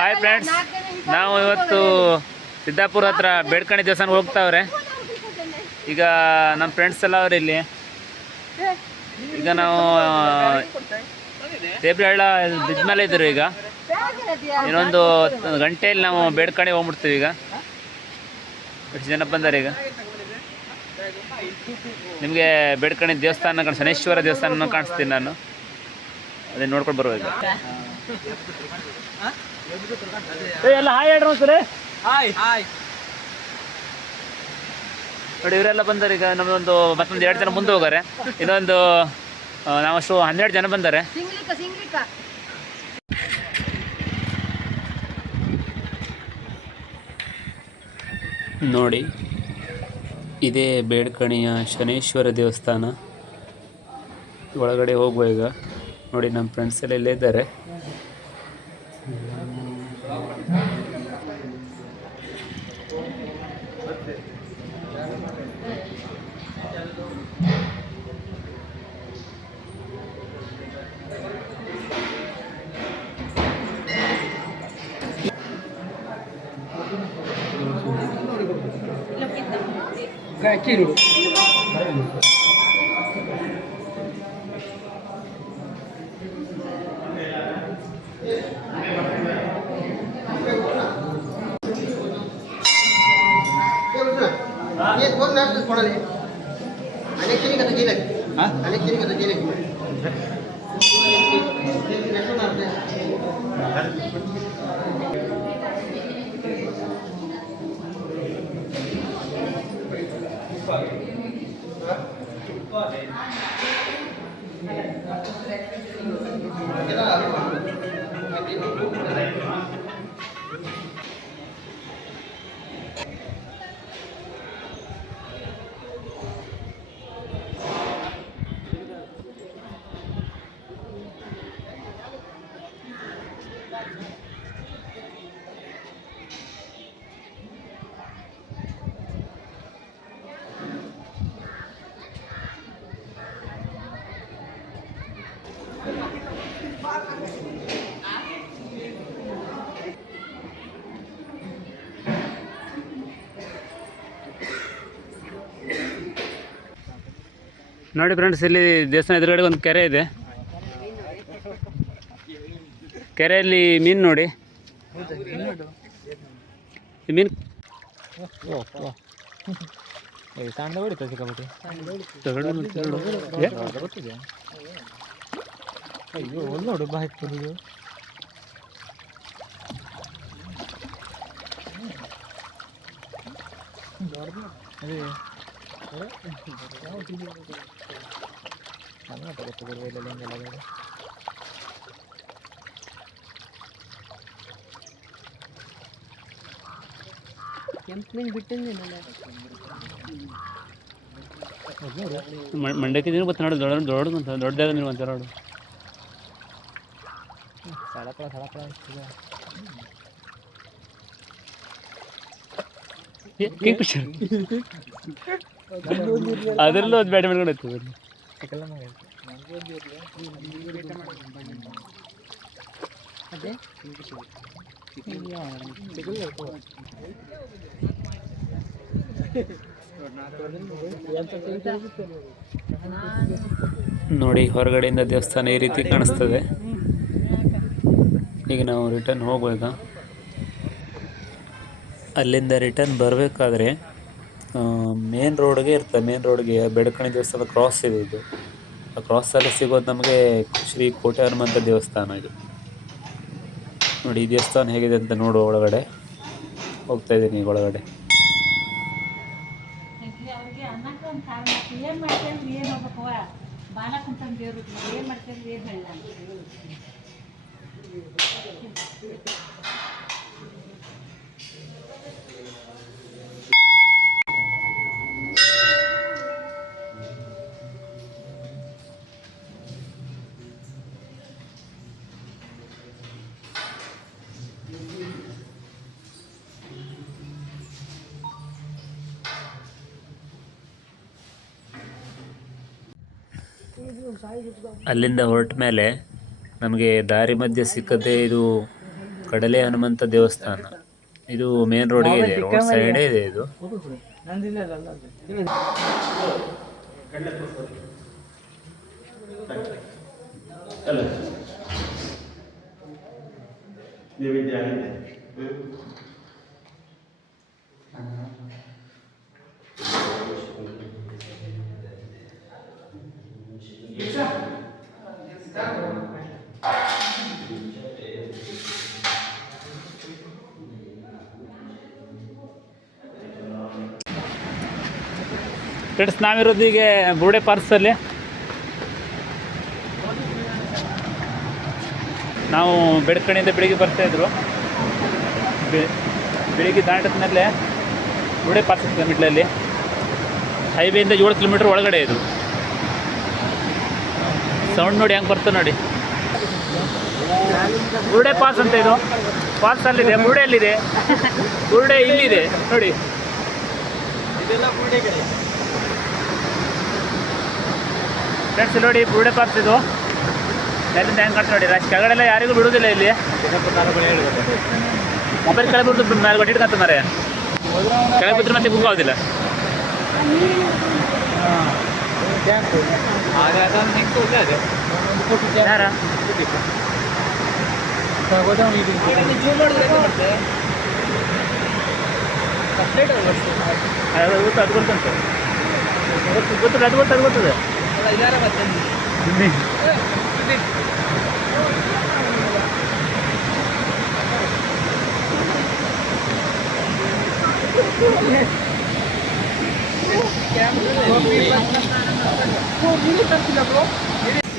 Hi friends, ನಾವು ಇವತ್ತು ಸಿದ್ದಾಪುರ ಹತ್ರ ಬೇಡ್ಕಣಿ ದೇವಸ್ಥಾನಕ್ಕೆ ಹೋಗ್ತಾವ್ರೆ. ಈಗ ನಮ್ಮ ಫ್ರೆಂಡ್ಸ್ ಎಲ್ಲ ಅವ್ರು ಇಲ್ಲಿ. ಈಗ ನಾವು ದೇಬ್ರಹಳ್ಳ ಬ್ರಿಡ್ಜ್ ಮೇಲೆ ಇದ್ದೀವಿ. ಈಗ ಇನ್ನೊಂದು ಗಂಟೆಯಲ್ಲಿ ನಾವು ಬೇಡ್ಕಣಿ ಹೋಗ್ಬಿಡ್ತೀವಿ. ಈಗ ಎಷ್ಟು ಜನ ಬಂದಾರೆ. ಈಗ ನಿಮಗೆ ಬೇಡ್ಕಣಿ ದೇವಸ್ಥಾನ ಶನೇಶ್ವರ ದೇವಸ್ಥಾನ ಕಾಣಿಸ್ತೀನಿ ನಾನು. ಅದೇ ನೋಡ್ಕೊಂಡು ಬರುವ. ಈಗ ಎಲ್ಲ ಹಾಯ್ ಹೇಳ್ರಿ ಸರಿ. ನೋಡಿ ಇವರೆಲ್ಲ ಬಂದಾರೆ. ಈಗ ನಮ್ಮದೊಂದು ಮತ್ತೊಂದು 2 ಜನ ಮುಂದೆ ಹೋಗಾರೆ. ಇನ್ನೊಂದು ನಾವಷ್ಟು 12 ಜನ ಬಂದಾರೆ. ನೋಡಿ ಇದೇ ಬೇಡ್ಕಣಿಯ ಶನೇಶ್ವರ ದೇವಸ್ಥಾನ. ಒಳಗಡೆ ಹೋಗುವ. ಈಗ ನೋಡಿ ನಮ್ಮ ಫ್ರೆಂಡ್ಸ್ ಎಲ್ಲ ಇಲ್ಲೇ ಇದ್ದಾರೆ. ನೋಡಿ ಫ್ರೆಂಡ್ಸ್, ಇಲ್ಲಿ ದೇವಸ್ಥಾನ ಎದುರುಗಡೆ ಒಂದು ಕೆರೆ ಇದೆ. ಕೆರೆಯಲ್ಲಿ ಮೀನು ನೋಡಿ. ಮೀನು ನೋಡು ಬಾ ಹಾಕ್ತದೆ. ಮಂಡಕ್ಕಿ ನೀರು ಬತ್ತ ನೋಡು. ದೊಡ್ಡದಾಗ ನೀರು ಅಂತ ನೋಡು. ಅದರಲ್ಲೂ ಒಂದು ಬ್ಯಾಟ್ ಮಾಡ್ಕೊಂಡು ಹೋಗ್ತದೆ. ನೋಡಿ ಹೊರಗಡೆಯಿಂದ ದೇವಸ್ಥಾನ ಈ ರೀತಿ ಕಾಣಿಸ್ತದೆ. ಈಗ ನಾವು ರಿಟರ್ನ್ ಹೋಗುವಾಗ ಅಲ್ಲಿಂದ ರಿಟರ್ನ್ ಬರಬೇಕಾದ್ರೆ ಮೇನ್ ರೋಡ್ಗೆ ಇರ್ತದೆ. ಮೇನ್ ರೋಡ್ಗೆ ಬೇಡ್ಕಣಿ ದೇವಸ್ಥಾನ ಕ್ರಾಸ್ ಇದೆ. ಇದು ಆ ಕ್ರಾಸಲ್ಲಿ ಸಿಗೋದು ನಮಗೆ ಶ್ರೀ ಕೋಟೆ ಹನುಮಂತ ದೇವಸ್ಥಾನ. ಇದು ನೋಡಿ ಈ ದೇವಸ್ಥಾನ ಹೇಗಿದೆ ಅಂತ ನೋಡುವ. ಒಳಗಡೆ ಹೋಗ್ತಾ ಇದ್ದೀನಿ. ಈಗ ಒಳಗಡೆ ಅಲ್ಲಿಂದ ಹೊರಟ ಮೇಲೆ ನಮಗೆ ದಾರಿ ಮಧ್ಯೆ ಸಿಕ್ಕದೆ ಇದು ಕಡಲೆ ಹನುಮಂತ ದೇವಸ್ಥಾನ. ಇದು ಮೇನ್ ರೋಡ್ಗೆ ಇದೆ, ರೋಡ್ ಸೈಡೇ ಇದೆ ಇದು. ಫ್ರೆಂಡ್ಸ್, ನಾವಿರೋದು ಈಗ ಬುರುಡೆ ಪಾರ್ಕ್ಸಲ್ಲಿ. ನಾವು ಬೆಳಕಣಿಯಿಂದ ಬೆಳಿಗ್ಗೆ ಬರ್ತಾಯಿದ್ರು. ಬೆಳಿಗ್ಗೆ ದಾಟಿದ ಮೇಲೆ ಬುರುಡೆ ಪಾರ್ಕ್ ಸಿಗ್ತದೆ ಮಿಡ್ಲಲ್ಲಿ. ಹೈವೇಯಿಂದ 7 ಕಿಲೋಮೀಟ್ರ್ ಒಳಗಡೆ ಇದು. ಸೌಂಡ್ ನೋಡಿ ಹೆಂಗೆ ಬರ್ತದೆ ನೋಡಿ. ಬುರುಡೆ ಪಾಸ್ ಅಂತ ಇದು. ಪಾಸ್ ಅಲ್ಲಿದೆ, ಬುರುಡೆಯಲ್ಲಿದೆ, ಬುರುಡೆ ಇಲ್ಲಿದೆ ನೋಡಿ. ಫ್ರೆಂಡ್ಸ್ ನೋಡಿ, ಬುರುಡೆ ಪಾರ್ಕ್ಸ್ ಇದು. ಎಲ್ಲಿಂದ ಹೆಂಗೆ ಕಟ್ ನೋಡಿ. ಕೆಳಗಡೆಲ್ಲ ಯಾರಿಗೂ ಬಿಡೋದಿಲ್ಲ ಇಲ್ಲಿ. ಮೊಬೈಲ್ ಕೆಳಗೆ ಬಿಡ್ತು, ಮೇಲೆ ಬಡ್ಡಿ ಇಟ್ಕೊಂತಾರೆ. ಕೆಳಗೆ ಬಿದ್ದರೆ ಮತ್ತೆ ಹೋಗೋದಿಲ್ಲ. ಯಾರ ಅದು ಗೊತ್ತಂತೆ, ಗೊತ್ತಿಲ್ಲ, ಅದು ಗೊತ್ತದೆ.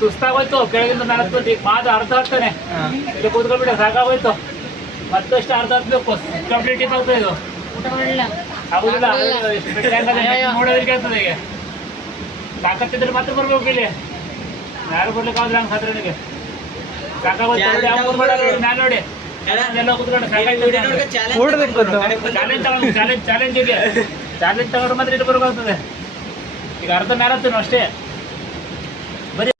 ಸುಸ್ತಾಗೋಯ್ತು, ಕೆಳಗಿಂದ ಮೇಲೆ ಹತ್ಕೊಂಡು ಈಗ ಮಾದ ಅರ್ಧ ಆಗ್ತಾನೆ. ಇಲ್ಲಿ ಕೂತ್ಕೊಂಡ್ಬಿಟ್ಟೆ, ಸಾಕಾಗೋಯ್ತು. ಮತ್ತಷ್ಟು ಅರ್ಧ ಹತ್ಬೇಕು. ಕಂಪ್ಲೀಟ್ ಆಗ್ತದೆ ಇದು. ಆಗುದಿಲ್ಲ, ನೋಡೋದಕ್ಕೆ ಆಗ್ತದೆ. ಈಗ ತಾಕತ್ತಿದ್ರೆ ಮತ್ತೆ ಬರ್ಬೇಕು ಇಲ್ಲಿ. ಯಾರು ಬರ್ಲಿಕ್ಕೆ ಆದ್ರೆ ಹಂಗೆ ಹತ್ರನಿಗೆ ಸಾಕಾಗೋಯ್ತು. ನಾನು ನೋಡಿ ಎಲ್ಲ ಕೂತ್ಕೊಂಡು ಚಾಲೆಂಜ್ ತಗೊಂಡು ಮಾತ್ರ ಇದು ಬರ್ಬೇಕಾಗ್ತದೆ. ಈಗ ಅರ್ಧ ಮ್ಯಾರಥಾನ್ ಅಷ್ಟೇ ಬರೀ.